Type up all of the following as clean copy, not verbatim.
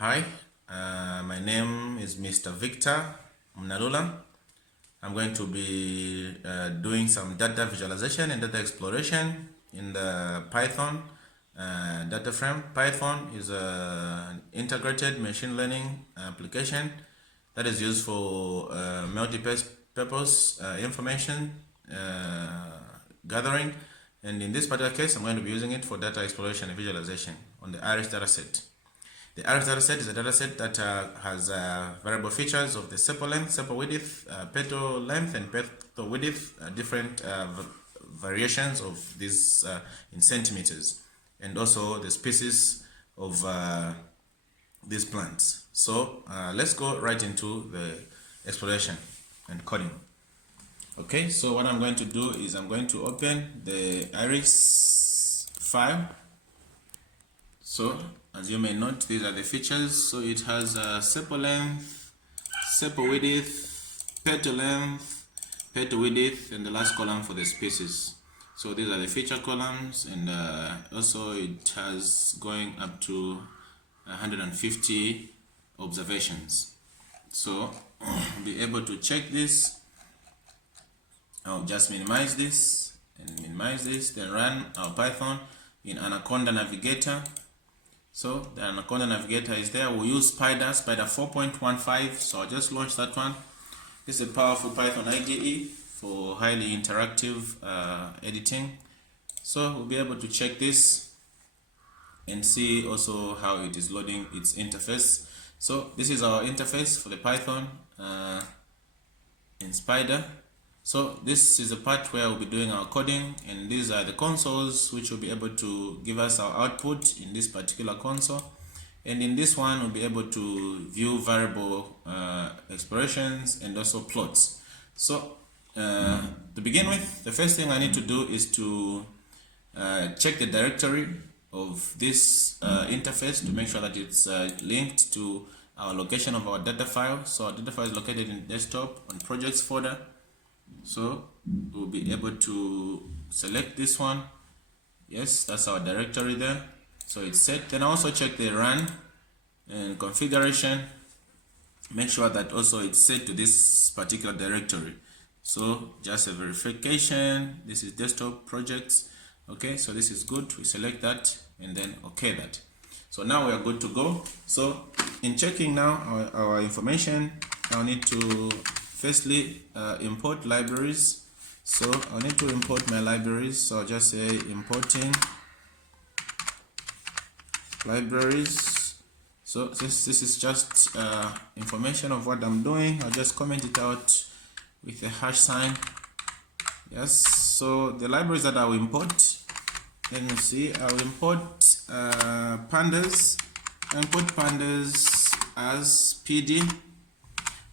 Hi, my name is Mr. Victor Munalula. I'm going to be doing some data visualization and data exploration in the Python data frame. Python is an integrated machine learning application that is used for multi-purpose information gathering. And in this particular case, I'm going to be using it for data exploration and visualization on the Irish dataset. The Irish dataset is a dataset that has variable features of the sepal length, sepal width, petal length, and petal width, different variations of these in centimeters, and also the species of these plants. So let's go right into the exploration and coding. Okay, so what I'm going to do is I'm going to open the Iris file. So as you may note, these are the features. So it has sepal length, sepal width, petal length, petal width, and the last column for the species. So these are the feature columns, and also it has going up to 150 observations. So be able to check this. I'll just minimize this and minimize this, then run our Python in Anaconda Navigator. So the Anaconda Navigator is there. We'll use Spider 4.15. So I'll just launch that one. This is a powerful Python IDE for highly interactive editing. So we'll be able to check this and see also how it is loading its interface. So this is our interface for the Python in Spider. So this is the part where we'll be doing our coding, and these are the consoles which will be able to give us our output in this particular console. And in this one, we'll be able to view variable expressions and also plots. So to begin with, the first thing I need to do is to check the directory of this interface to make sure that it's linked to our location of our data file. So our data file is located in desktop on projects folder. So we'll be able to select this one. Yes, that's our directory there. So it's set. Then I also check the run and configuration. Make sure that also it's set to this particular directory. So just a verification. This is desktop projects. Okay, so this is good. We select that and then okay that. So now we are good to go. So in checking now our information, I'll need to firstly import libraries. So I need to import my libraries. So I'll just say importing libraries. So since this is just information of what I'm doing, I'll just comment it out with a hash sign. Yes, so the libraries that I will import, let me see, I'll import pandas. I import pandas as PD.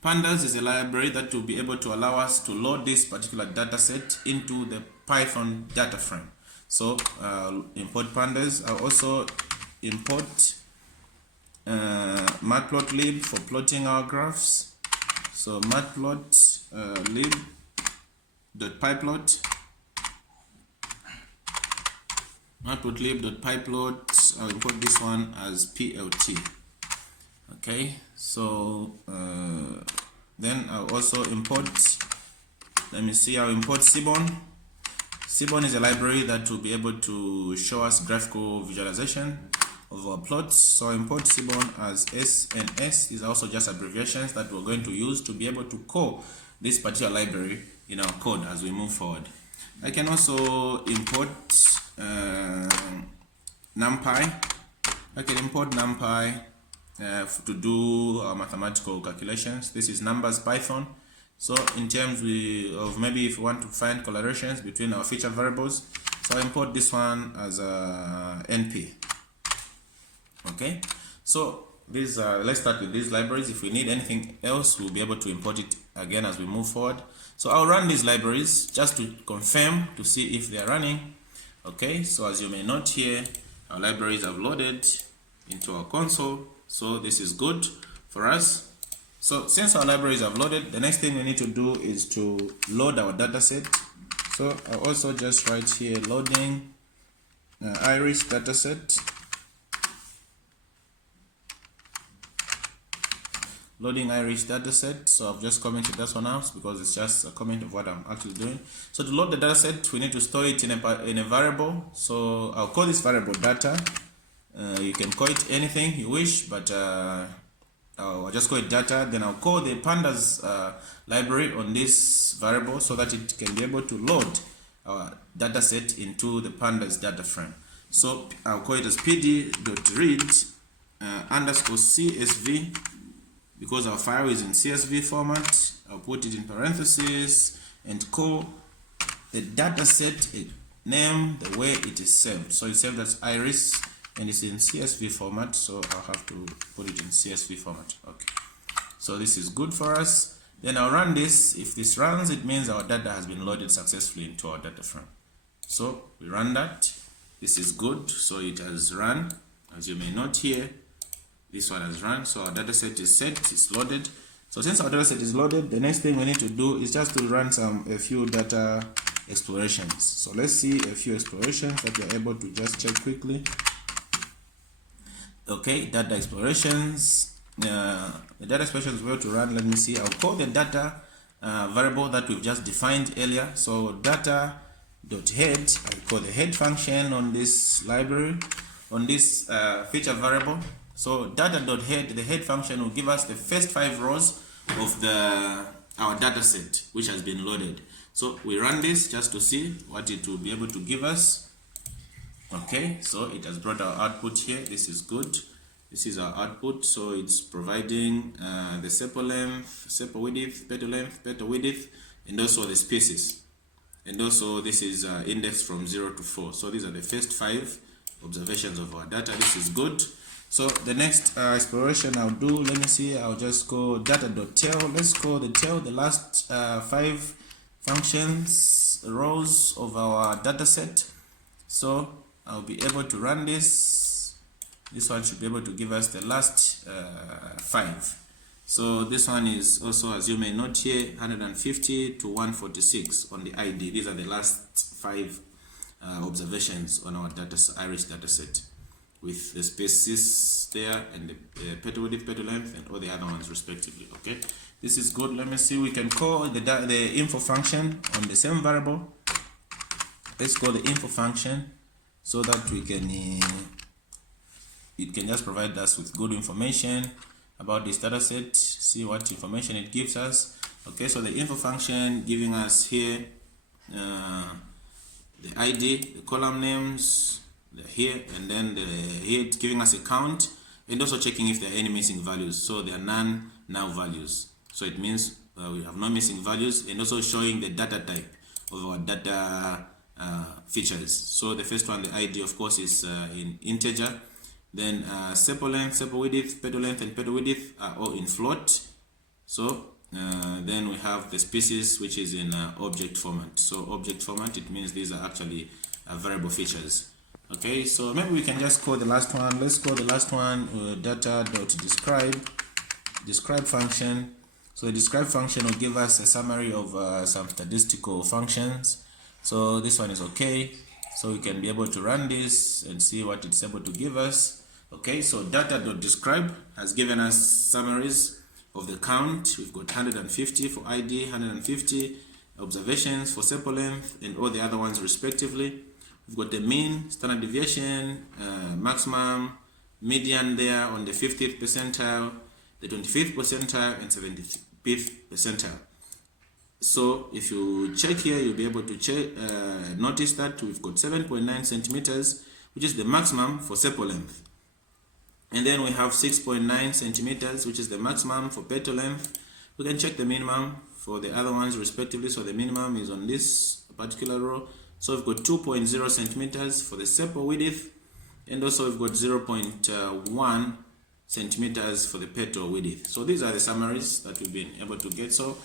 Pandas is a library that will be able to allow us to load this particular data set into the Python data frame. So import pandas. I'll also import matplotlib for plotting our graphs. So matplotlib.pyplot. Matplotlib.pyplot. I'll import this one as plt. Okay, so then I'll also import, let me see, I'll import Seaborn. Seaborn is a library that will be able to show us graphical visualization of our plots. So I import Seaborn as S, and S is also just abbreviations that we're going to use to be able to call this particular library in our code as we move forward. I can also import NumPy. I can import NumPy to do our mathematical calculations. This is numbers Python. So in terms of maybe if you want to find correlations between our feature variables, so I import this one as a NP. Okay, so these let's start with these libraries. If we need anything else, we'll be able to import it again as we move forward. So I'll run these libraries just to confirm to see if they are running. Okay, so as you may note here, our libraries have loaded into our console. So this is good for us. So since our libraries have loaded, the next thing we need to do is to load our dataset. So I'll also just write here loading Irish dataset. loading Irish dataset. So I've just commented that one out because it's just a comment of what I'm actually doing. So to load the dataset, we need to store it in a variable. So I'll call this variable data. You can call it anything you wish, but I'll just call it data. Then I'll call the pandas library on this variable so that it can be able to load our dataset into the pandas data frame. So I'll call it as pd.read underscore CSV. Because our file is in CSV format, I'll put it in parentheses and call the dataset name the way it is saved. So it's saved as iris and it's in CSV format, so I'll have to put it in CSV format. Okay, so this is good for us. Then I'll run this. If this runs, it means our data has been loaded successfully into our data frame. So we run that. This is good, so it has run. As you may note here, this one has run, so our dataset is set, it's loaded. So since our dataset is loaded, the next thing we need to do is just to run a few data explorations. So let's see a few explorations that we are able to just check quickly. Okay, data explorations. The data explorations we're to run. Let me see. I'll call the data variable that we've just defined earlier. So data.head. I'll call the head function on this library, on this feature variable. So data.head, the head function will give us the first 5 rows of our data set which has been loaded. So we run this just to see what it will be able to give us. Okay, so it has brought our output here. This is good. This is our output. So it's providing the sepal length, sepal width, petal length, petal width, and also the species. And also this is indexed from 0 to 4. So these are the first 5 observations of our data. This is good. So the next exploration I'll do, let me see, I'll just go data.tail. Let's call the tail the last 5 functions rows of our data set. So I'll be able to run this. This one should be able to give us the last 5. So this one is also, as you may note here, 150 to 146 on the ID. These are the last 5 observations on our Irish data set, with the species there and the petal width, petal length, and all the other ones respectively. Okay, this is good. Let me see. We can call the info function on the same variable. Let's call the info function so that we can it can just provide us with good information about this data set. See what information it gives us. Okay, so the info function giving us here the ID, the column names, here, and then here it's giving us a count, and also checking if there are any missing values. So there are none now values, so it means we have no missing values, and also showing the data type of our data features. So the first one, the ID, of course, is in integer. Then sepal length, sepal width, petal length, and petal width are all in float. So then we have the species, which is in object format. So object format, it means these are actually variable features. Okay, so maybe we can just call the last one. Let's call the last one data.describe function. So the describe function will give us a summary of some statistical functions. So this one is okay. So we can be able to run this and see what it's able to give us. Okay, so data.describe has given us summaries of the count. We've got 150 for ID, 150 observations for sepal length, and all the other ones respectively. We've got the mean, standard deviation, maximum, median there on the 50th percentile, the 25th percentile, and 75th percentile. So if you check here, you'll be able to check, notice that we've got 7.9 centimeters, which is the maximum for sepal length. And then we have 6.9 centimeters, which is the maximum for petal length. We can check the minimum for the other ones respectively. So the minimum is on this particular row. So we've got 2.0 centimeters for the sepal width, and also we've got 0.1 centimeters for the petal width. So these are the summaries that we've been able to get. So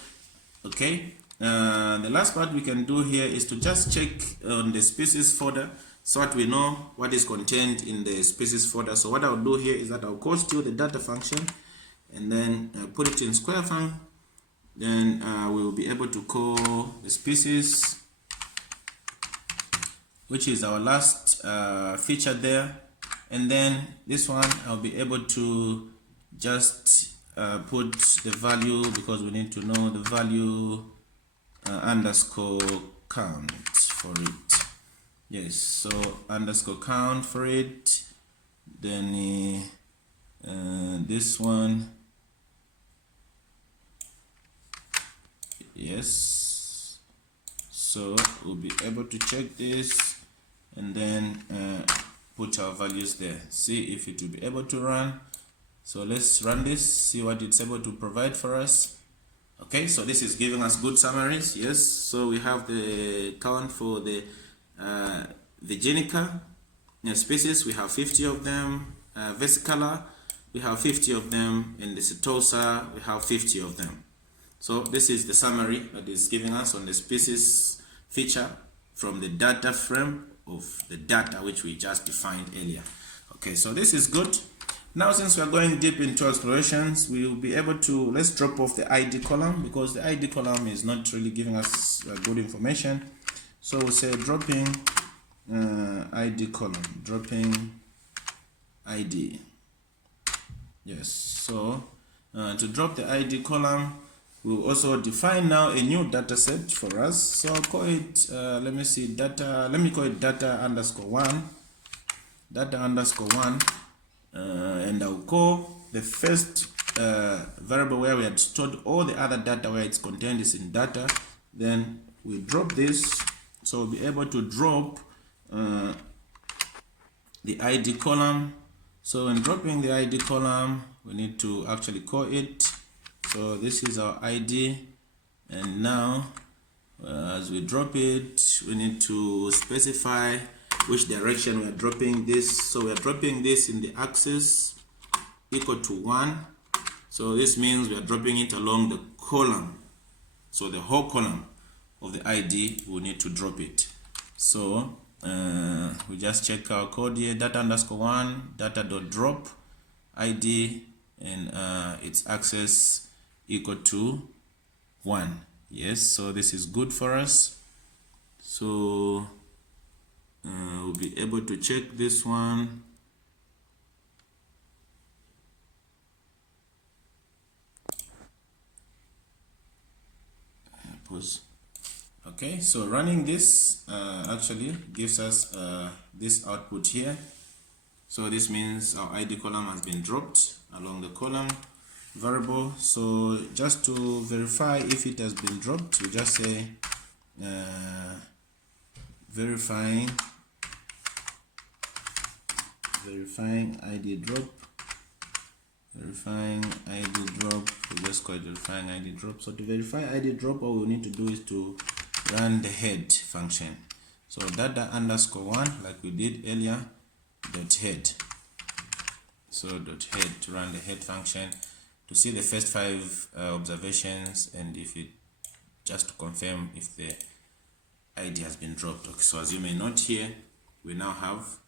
okay, the last part we can do here is to just check on the species folder so that we know what is contained in the species folder. So what I'll do here is that I'll call still the data function and then put it in square fun. Then we will be able to call the species, which is our last feature there, and then this one I'll be able to just put the value, because we need to know the value underscore count for it. Yes, so underscore count for it. Then this one, yes, so we'll be able to check this and then put our values there, see if it will be able to run. So let's run this, see what it's able to provide for us. Okay, so this is giving us good summaries. Yes, so we have the count for the Virginica species, we have 50 of them. Vesicola, we have 50 of them. In the Setosa, we have 50 of them. So this is the summary that is giving us on the species feature from the data frame of the data which we just defined earlier. Okay, so this is good. Now, since we are going deep into explorations, we will be able to, let's drop off the ID column, because the ID column is not really giving us good information. So we'll say dropping ID column, dropping ID. Yes, so to drop the ID column, we'll also define now a new data set for us. So I'll call it, let me see, let me call it data underscore one, and I'll call the first variable where we had stored all the other data where it's contained is in data. Then we drop this, so we'll be able to drop the ID column. So when dropping the ID column, we need to actually call it. So this is our ID, and now as we drop it, we need to specify which direction we are dropping this. So we are dropping this in the axis equal to 1. So this means we are dropping it along the column. So the whole column of the ID, we need to drop it. So we just check our code here, data underscore 1, data.drop ID, and its access equal to 1. Yes, so this is good for us. So we'll be able to check this one. Pause. Okay, so running this actually gives us this output here. So this means our ID column has been dropped along the column variable. So just to verify if it has been dropped, we just say verifying ID drop, verifying ID drop. We just call it verifying ID drop. So to verify ID drop, all we need to do is to run the head function. So data underscore 1, like we did earlier, dot head. So dot head to run the head function to see the first 5 observations, and if it, just to confirm if the ID has been dropped. Okay, so as you may note here, we now have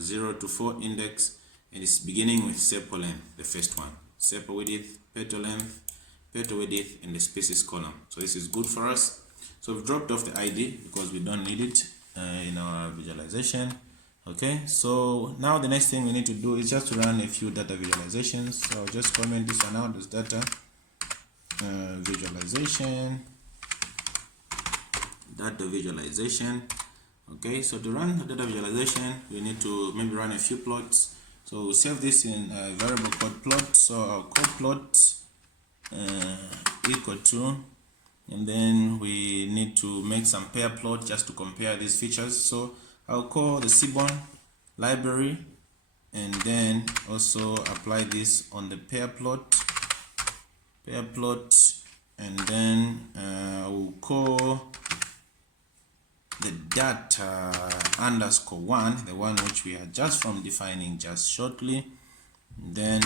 0 to 4 index, and it's beginning with sepal length, the first one, sepal width, petal length, petal width, and the species column. So this is good for us. So we've dropped off the ID because we don't need it in our visualization. Okay, so now the next thing we need to do is just to run a few data visualizations. So I'll just comment this one out as data visualization. Okay, so to run the data visualization, we need to maybe run a few plots. So we'll save this in a variable called plot. So I'll call plot equal to, and then we need to make some pair plot just to compare these features. So I'll call the Seaborn library, and then also apply this on the pair plot, and then I will call the data underscore 1, the one which we are just from defining just shortly. And then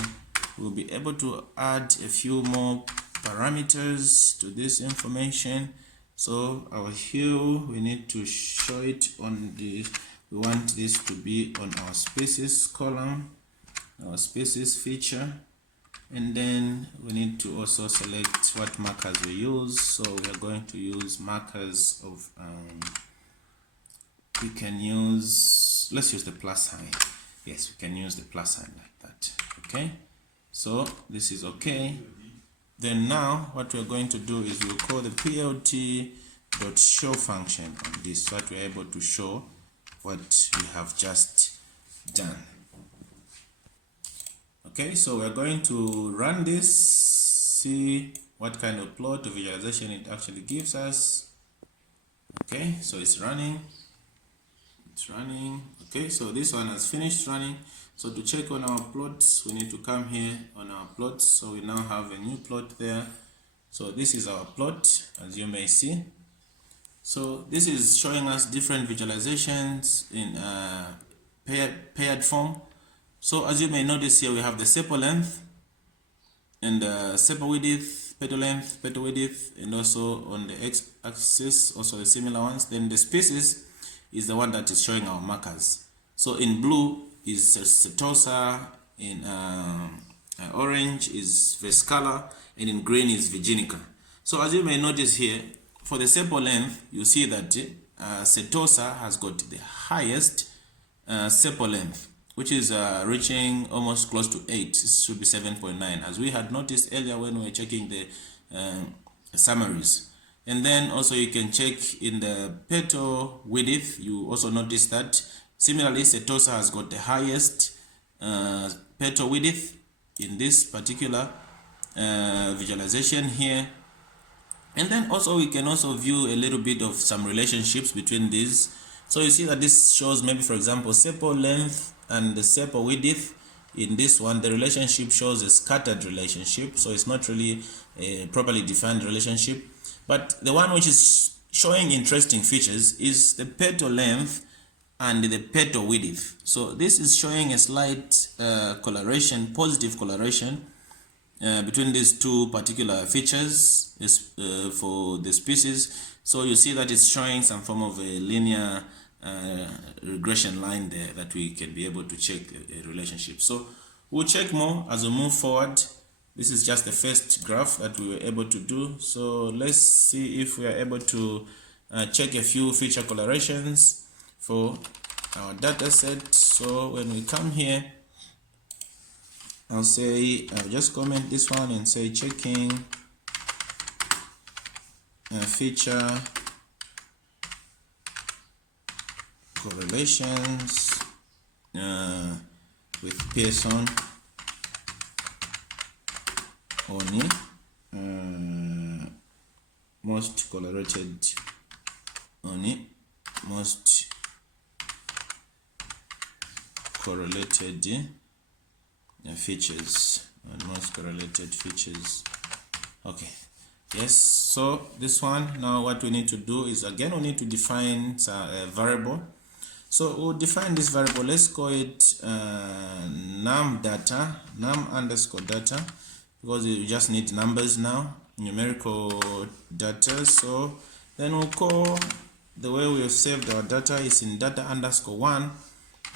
we'll be able to add a few more parameters to this information. So our hue, we need to show it on the, we want this to be on our species column, our species feature, and then we need to also select what markers we use. So we are going to use markers of we can use, let's use the plus sign. Yes, we can use the plus sign like that. Okay, So this is okay. Then now what we're going to do is we'll call the plt.show function on this, so that we're able to show what we have just done. Okay, so we're going to run this, see what kind of plot or visualization it actually gives us. Okay, so it's running. Okay, so this one has finished running. So to check on our plots, we need to come here on our plots. So we now have a new plot there. So this is our plot, as you may see. So this is showing us different visualizations in paired form. So as you may notice here, we have the sepal length and sepal width, petal length, petal width, and also on the x-axis also the similar ones. Then the species is the one that is showing our markers. So in blue is setosa, in orange is vescala, and in green is virginica. So as you may notice here, for the sepal length, you see that setosa has got the highest sepal length, which is reaching almost close to 8. This should be 7.9, as we had noticed earlier when we were checking the summaries. And then also you can check in the petal width. You also notice that similarly setosa has got the highest petal width in this particular visualization here. And then also we can also view a little bit of some relationships between these. So you see that this shows maybe, for example, sepal length and the sepal width. In this one, the relationship shows a scattered relationship, so it's not really a properly defined relationship. But the one which is showing interesting features is the petal length and the petal width. So this is showing a slight coloration, positive coloration between these two particular features for the species. So you see that it's showing some form of a linear regression line there that we can be able to check a relationship. So we'll check more as we move forward. This is just the first graph that we were able to do. So let's see if we are able to check a few feature colorations for our data set. So when we come here, I'll just comment this one and say checking feature correlations with Pearson only most correlated only most correlated features and most correlated features. Okay, yes, so this one, now what we need to do is again we need to define a variable. So we'll define this variable. Let's call it num data, num underscore data, because you just need numbers now, numerical data. So then we'll call, the way we have saved our data is in data underscore 1.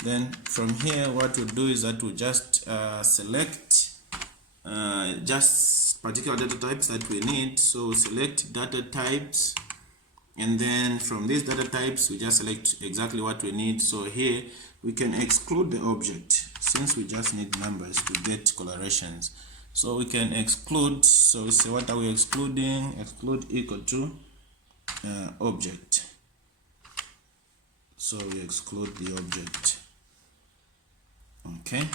Then from here what we'll do is that we'll just select just particular data types that we need. So select data types, and then from these data types we just select exactly what we need. So here we can exclude the object, since we just need numbers to get colorations. So we can exclude. So we say, what are we excluding? Exclude equal to object. So we exclude the object. Okay,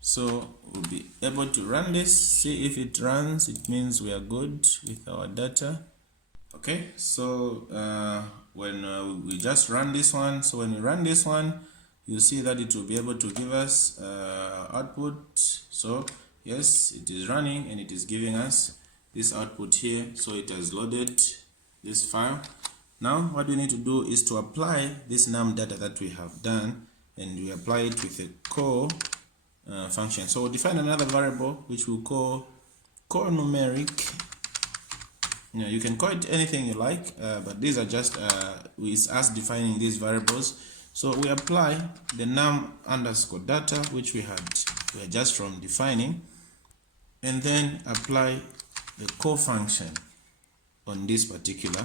so we'll be able to run this, see if it runs. It means we are good with our data. Okay, so when we just run this one, so when we run this one, you see that it will be able to give us output. So yes, it is running and it is giving us this output here. So it has loaded this file. Now what we need to do is to apply this num data that we have done, and we apply it with a core function. So we'll define another variable which we'll call core numeric. You can call it anything you like, but these are just with us defining these variables. So we apply the num underscore data, which we are just from defining, and then apply the core function on this particular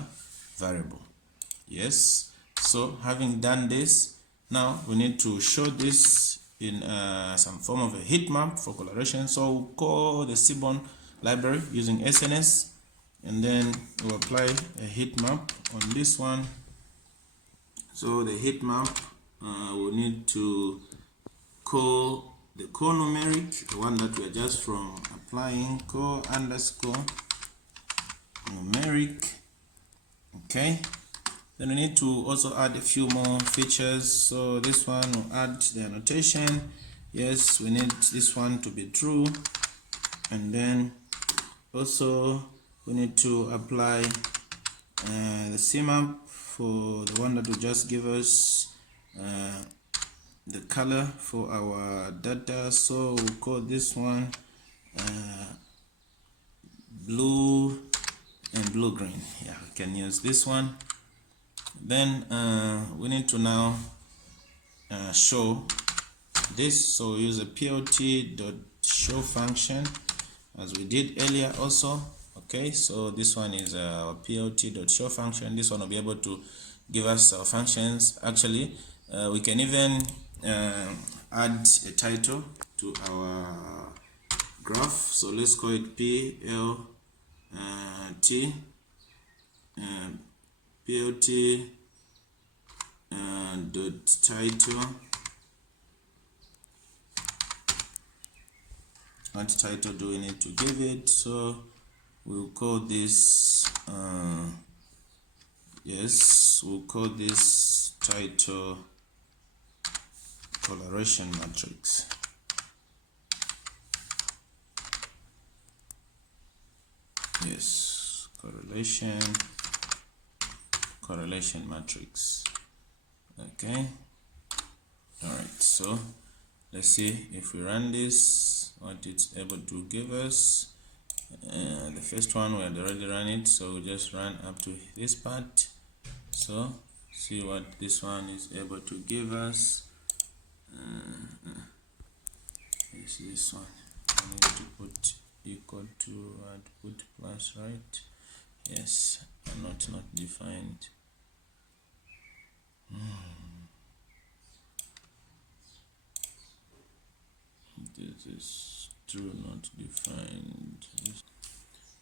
variable. Yes, so having done this, now we need to show this in some form of a heat map for coloration. So we'll call the Seaborn library using SNS, and then we'll apply a heat map on this one. So the heat map, we'll need to call the core numeric, the one that we are just from applying, core underscore numeric. Okay, then we need to also add a few more features. So this one will add the annotation. Yes, we need this one to be true, and then also we need to apply the CMAP for the one that will just give us the color for our data. So we'll call this one blue and blue green. Yeah, we can use this one. Then we need to now show this, so we use a plot.show function as we did earlier also. Okay, so this one is our plot.show function. This one will be able to give us our functions. Actually, we can even add a title to our graph. So let's call it plot dot title. What title do we need to give it? So we'll call this yes, we'll call this title coloration matrix. Yes, correlation matrix. Okay, all right, so let's see if we run this, what it's able to give us. The first one we had already run it, so we'll just run up to this part. So see what this one is able to give us. Is this one? I need to put equal to and put plus, right? Yes, and not defined. This is true, not defined.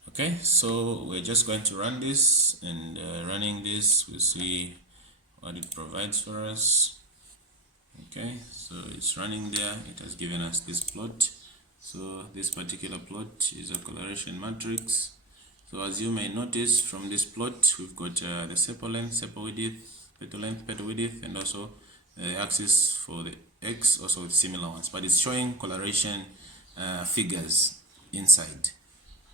Okay, so we're just going to run this, and running this, we'll see what it provides for us. Okay, so it's running there. It has given us this plot. So this particular plot is a coloration matrix. So as you may notice from this plot, we've got the sepal length, sepal width, petal length, petal width, and also the axis for the x, also with similar ones, but it's showing coloration figures inside.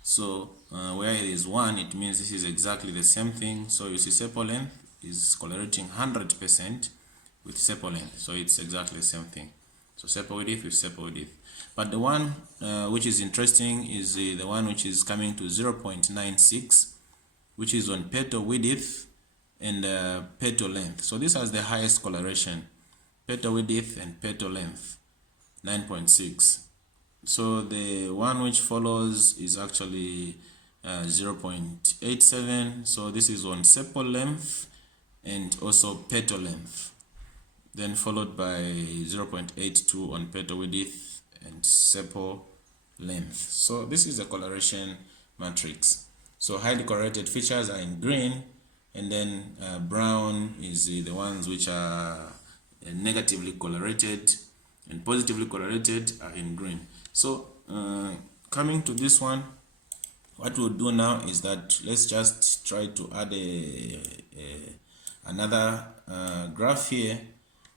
So where it is 1, it means this is exactly the same thing. So you see sepal length is colorating 100% with sepal length, so it's exactly the same thing. So sepal width with sepal width. But the one which is interesting is the one which is coming to 0.96, which is on petal width and petal length. So this has the highest coloration, petal width and petal length, 9.6. So the one which follows is actually 0.87. So this is on sepal length and also petal length, then followed by 0.82 on petal width and sepal length. So this is a coloration matrix. So highly colorated features are in green, and then brown is the ones which are negatively colorated, and positively colorated are in green. So coming to this one, what we'll do now is that let's just try to add another graph here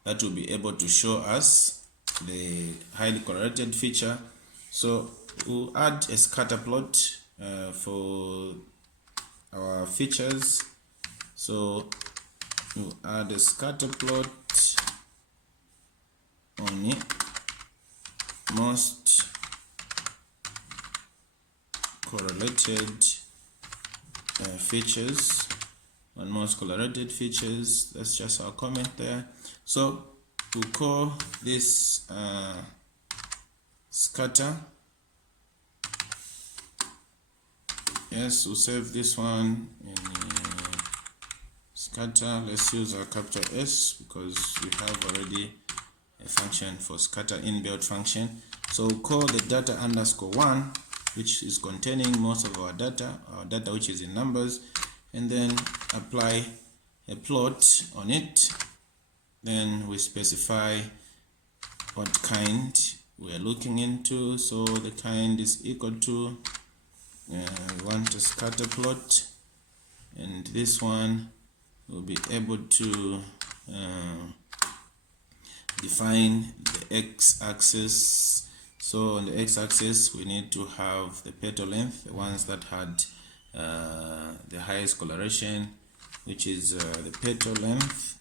that will be able to show us the highly colorated feature. So we'll add a scatter plot for our features. So we'll add a scatter plot on the most correlated features, on most correlated features. That's just our comment there. So we'll call this scatter. Yes, we'll save this one in scatter. Let's use our capital S because we have already a function for scatter inbuilt function. So we'll call the data underscore 1, which is containing most of our data which is in numbers, and then apply a plot on it. Then we specify what kind we are looking into. So the kind is equal to, we want a scatter plot, and this one will be able to define the x-axis. So on the x-axis we need to have the petal length, the ones that had the highest coloration, which is the petal length.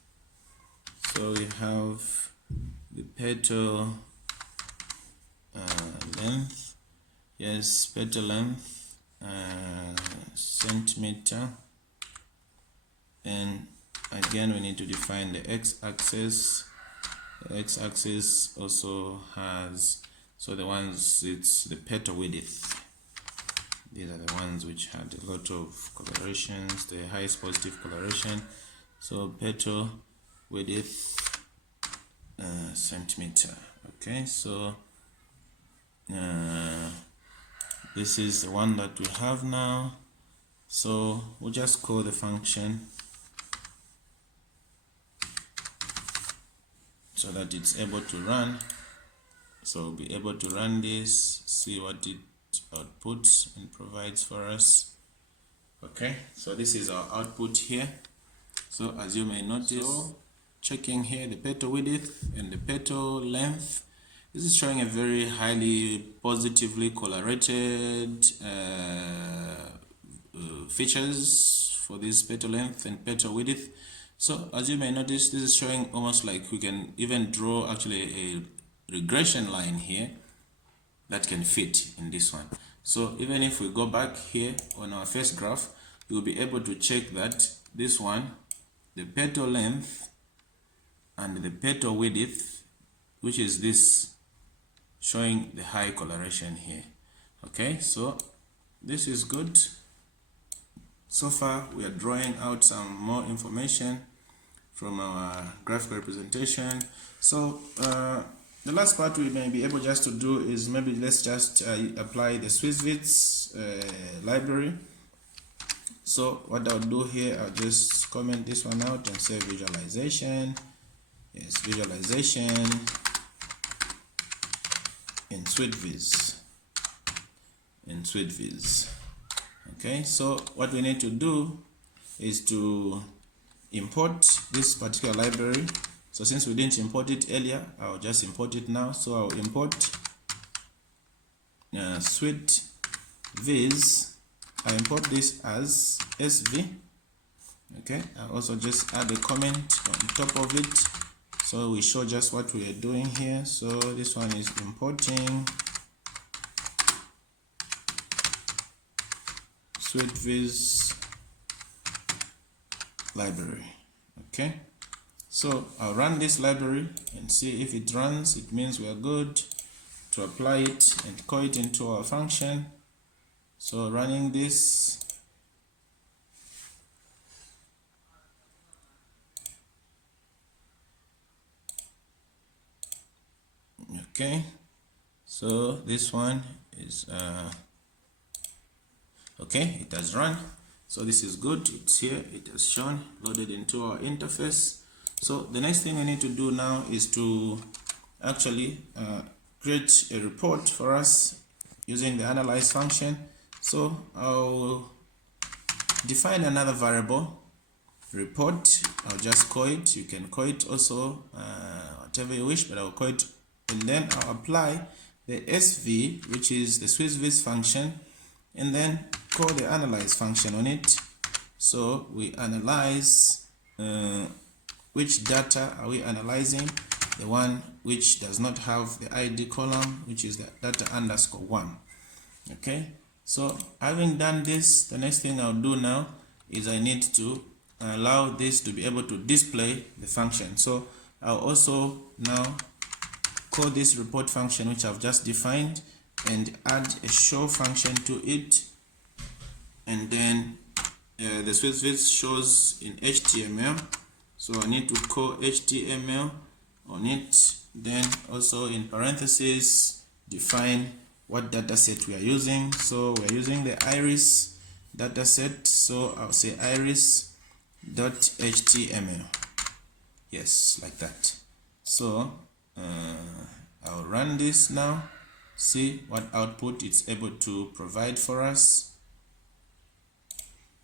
So we have the petal length, yes, petal length, centimeter, and again we need to define the x-axis. The x-axis also has, so the ones, it's the petal width. These are the ones which had a lot of colorations, the highest positive coloration. So petal width centimeter. Okay, so this is the one that we have now. So we'll just call the function so that it's able to run. So we'll be able to run this, see what it outputs and provides for us. Okay, so this is our output here. So as you may notice, checking here the petal width and the petal length, this is showing a very highly positively colorated features for this petal length and petal width. So as you may notice, this is showing almost like we can even draw actually a regression line here that can fit in this one. So even if we go back here on our first graph, you'll be able to check that this one, the petal length and the petal width, which is this, showing the high coloration here. Okay, so this is good. So far we are drawing out some more information from our graphical representation. So the last part we may be able just to do is maybe let's just apply the SwissViz library. So what I'll do here, I'll just comment this one out and say visualization. Yes, visualization in SwissViz. Okay, so what we need to do is to import this particular library. So since we didn't import it earlier, I'll just import it now. So I'll import SwissViz. I import this as SV. Okay, I'll also just add a comment on top of it, so we show just what we are doing here. So this one is importing SwissViz library. Okay, so I'll run this library and see if it runs. It means we are good to apply it and call it into our function. So running this, okay, so this one is okay, it has run. So this is good, it's here, it has shown, loaded into our interface. So the next thing we need to do now is to actually create a report for us using the analyze function. So I'll define another variable, report. I'll just call it, you can call it also whatever you wish, but I'll call it, and then I'll apply the SV, which is the SwissViz function, and then call the analyze function on it. So we analyze which data are we analyzing, the one which does not have the ID column, which is the data underscore 1. Okay, so having done this, the next thing I'll do now is I need to allow this to be able to display the function. So I'll also now call this report function which I've just defined and add a show function to it, and then the SwissViz shows in HTML. So I need to call HTML on it. Then also in parentheses define what data set we are using. So we are using the iris data set, so I'll say iris.html. yes, like that. So I'll run this now, see what output it's able to provide for us.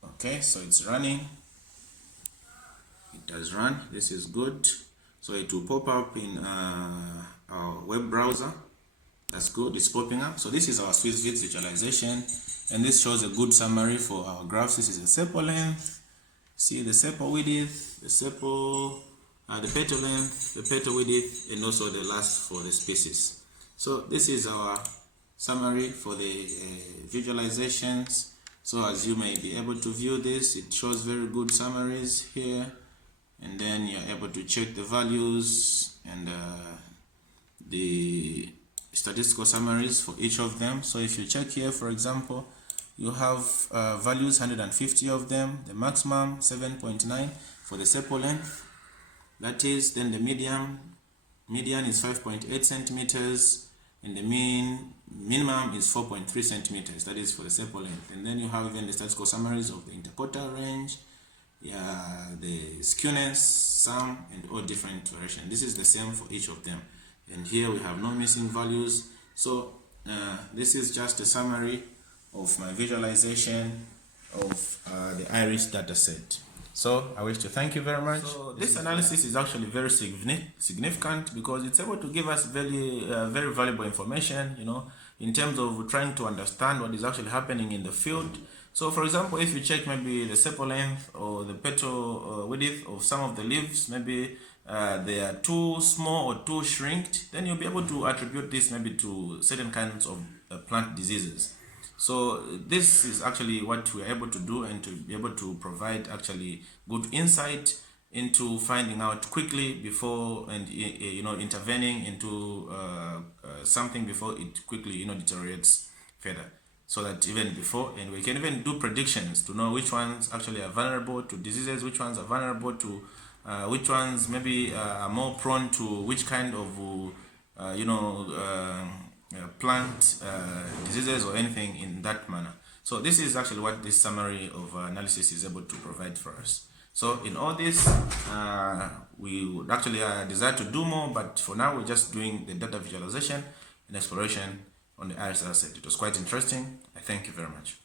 Okay, so it's running. It does run. This is good. So it will pop up in our web browser. That's good. It's popping up. So this is our Swiss viz visualization, and this shows a good summary for our graphs. This is the sepal length. See the sepal width, the sepal, the petal length, the petal width, and also the last for the species. So this is our summary for the visualizations. So as you may be able to view this, it shows very good summaries here, and then you're able to check the values and the statistical summaries for each of them. So if you check here, for example, you have values 150 of them, the maximum 7.9 for the sepal length, that is. Then the median is 5.8 centimeters, and the minimum is 4.3 centimeters, that is for the sepal length. And then you have even the statistical summaries of the interquartile range, the skewness, sum, and all different variations. This is the same for each of them, and here we have no missing values. So this is just a summary of my visualization of the iris dataset. So I wish to thank you very much. So this analysis is actually very significant because it's able to give us very valuable information, in terms of trying to understand what is actually happening in the field. So for example, if you check maybe the sepal length or the petal width of some of the leaves, maybe they are too small or too shrinked, then you'll be able to attribute this maybe to certain kinds of plant diseases. So this is actually what we are able to do, and to be able to provide actually good insight into finding out quickly before, and intervening into something before it quickly deteriorates further, so that even before, and we can even do predictions to know which ones actually are vulnerable to diseases, which ones are vulnerable to which ones maybe are more prone to which kind of plant diseases or anything in that manner. So this is actually what this summary of analysis is able to provide for us. So in all this, we would actually desire to do more, but for now we're just doing the data visualization and exploration on the iris dataset. It was quite interesting. I thank you very much.